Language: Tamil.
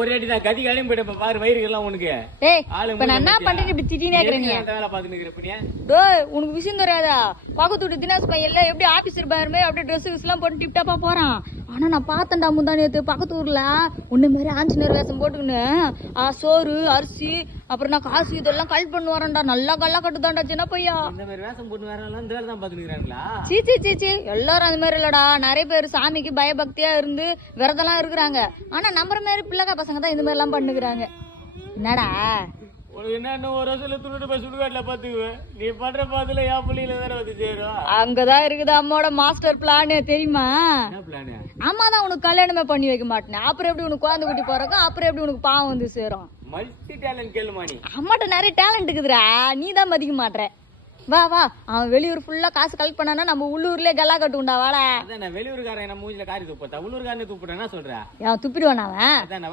ஒரே அடிதான் கதி கலையும் போயிட்டு பாரு வயிறுலாம் உனக்கு. இப்ப நான் என்ன பண்றேன் இப்படி திட்டினே இருக்கிறேன். வேலை பாத்துன்னு இருக்கிற உனக்கு விஷயம் தெரியாதா? பக்கத்து வீட்டு தினேஷ் பையன் எல்லாம் எப்படி ஆபீசர் பாருமே அப்படியே ட்ரெஸ் எல்லாம் போட்டு டிப் டாப்பா போறான். ஆனா நான் பார்த்தேன்டா முந்தா நேத்து பக்கத்து ஊர்ல உன்ன மாதிரி ஆஞ்சநேயர் வேஷம் போட்டுக்கின்னு சோறு அரிசி அப்புறம் நான் காசு இதெல்லாம் கல் பண்ணு வரேன்டா. நல்லா கல்லா கட்டுதான்டா சின்ன பையா. இந்த மாதிரி வேஷம் போட்டு வரலாம் இந்த வேலை தான் பாத்துக்கிறாங்களா? சீச்சி எல்லாரும் அந்த மாதிரி இல்லடா. நிறைய பேர் சாமிக்கு பயபக்தியா இருந்து விரதெல்லாம் இருக்கிறாங்க. ஆனா நம்புற மாதிரி பிள்ளைக்கா பசங்க தான் இந்த மாதிரி எல்லாம் பண்ணுகிறாங்க. என்னடா என்ன ஒரு வருஷத்துல துணிட்டு போய் சுடுகாட்டுல பாத்துக்குவேன். நீ பண்ற பாத்துல என் பிள்ளைல வேற வந்து சேரும். அங்கதான் இருக்குது அம்மாவோட மாஸ்டர் பிளானே தெரியுமா? என்ன பிளானு? அம்மா தான் உனக்கு கல்யாணமே பண்ணி வைக்க மாட்டேன். அப்புறம் எப்படி உனக்கு குழந்தை குட்டி போறக்க? அப்புறம் எப்படி உனக்கு பாவம் வந்து சேரும்? மல்டி டேலண்ட் கேளுமா நீ. அம்மாட்ட நிறைய டேலண்ட் இருக்குதுடா, நீ தான் மதிக்க மாட்ற. வா வா, அவன் வெளியூர் ஃபுல்லா காசு கலெக்ட் பண்ணானா நம்ம உள்ளூர்லயே கல்லா கட்டுண்டா. வாடா. அதான் வெளியூர்காரன் நம்ம மூஞ்சில காரி துப்பட்டா உள்ளூர்காரனே துப்பிட்டா என்ன சொல்ற? துப்பிடுவான் அவன். அதான்